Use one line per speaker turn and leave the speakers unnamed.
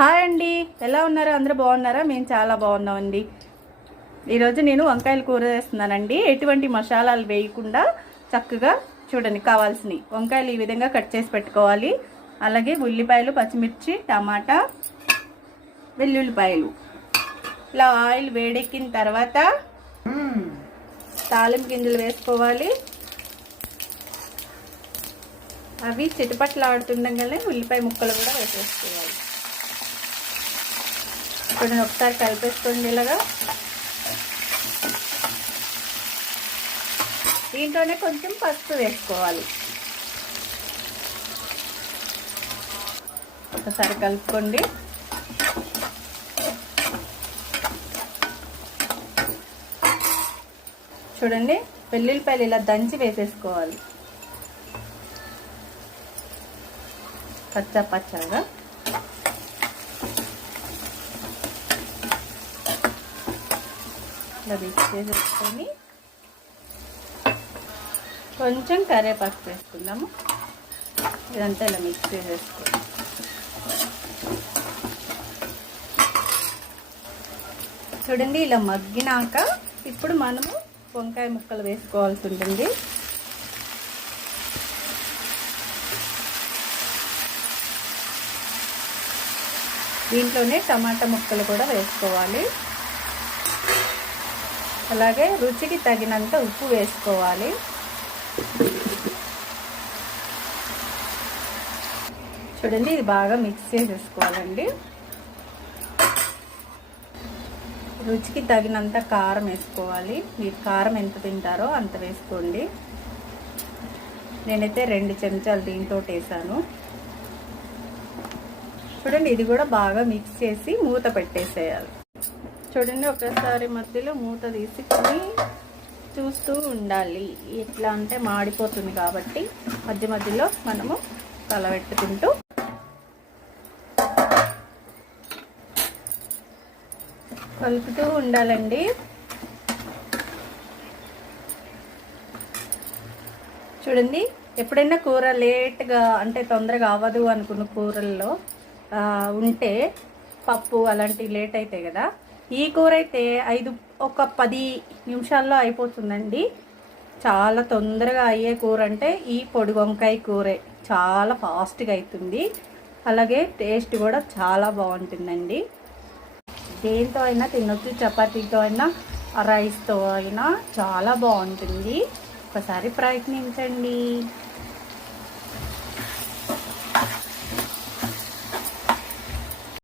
Hi అండి. ఎలా ఉన్నారు? అందరూ బాగున్నారా? మేము చాలా బాగున్నామండి. ఈరోజు నేను వంకాయలు కూర చేస్తున్నానండి. ఎటువంటి మసాలాలు వేయకుండా చక్కగా చూడండి కావాల్సినవి. వంకాయలు ఈ విధంగా కట్ చేసి పెట్టుకోవాలి. అలాగే ఉల్లిపాయలు పచ్చిమిర్చి టమాటా వెల్లుల్లిపాయలు. ఇలా ఆయిల్ వేడెక్కిన తర్వాత తాలింపు గింజలు వేసుకోవాలి. అవి చిటపట్లాడుతుండగానే ఉల్లిపాయ ముక్కలు కూడా వేసేసుకోవాలి. చూడండి ఒకసారి కలిపేసుకోండి ఇలాగా. దీంట్లోనే కొంచెం పసుపు వేసుకోవాలి. ఒకసారి కలుపుకోండి. చూడండి వెల్లుల్లిపాయలు ఇలా దంచి వేసేసుకోవాలి. పచ్చ పచ్చగా ఇలా మిక్స్ చేసేసుకొని కొంచెం కరివేపాకు వేసుకుందాము. ఇదంతా ఇలా మిక్స్ చేసేసుకోండి చూడండి ఇలా మగ్గినాక ఇప్పుడు మనము వంకాయ ముక్కలు వేసుకోవాల్సి ఉంటుంది. దీంట్లోనే టమాటా ముక్కలు కూడా వేసుకోవాలి. అలాగే రుచికి తగినంత ఉప్పు వేసుకోవాలి. చూడండి ఇది బాగా మిక్స్ చేసేసుకోవాలండి. రుచికి తగినంత కారం వేసుకోవాలి. మీరు కారం ఎంత తింటారో అంత వేసుకోండి. నేనైతే రెండు చెంచాలు దీంతో వేసాను. చూడండి ఇది కూడా బాగా మిక్స్ చేసి మూత పెట్టేసేయాలి. చూడండి ఒకసారి మధ్యలో మూత తీసుకొని చూస్తూ ఉండాలి. ఎట్లా అంటే మాడిపోతుంది కాబట్టి మధ్య మధ్యలో మనము కలబెట్టుకుంటూ కలుపుతూ ఉండాలండి. చూడండి ఎప్పుడైనా కూర లేట్గా అంటే తొందరగా అవ్వదు అనుకున్న కూరల్లో ఉంటే పప్పు అలాంటివి లేట్ అవుతాయి కదా. ఈ కూర అయితే ఐదు ఒక పది నిమిషాల్లో అయిపోతుందండి. చాలా తొందరగా అయ్యే కూర అంటే ఈ పొడి వంకాయ కూరే. చాలా ఫాస్ట్గా అవుతుంది అలాగే టేస్ట్ కూడా చాలా బాగుంటుందండి. దేంతో అయినా తినొచ్చు చపాతీతో అయినా రైస్తో అయినా చాలా బాగుంటుంది. ఒకసారి ప్రయత్నించండి.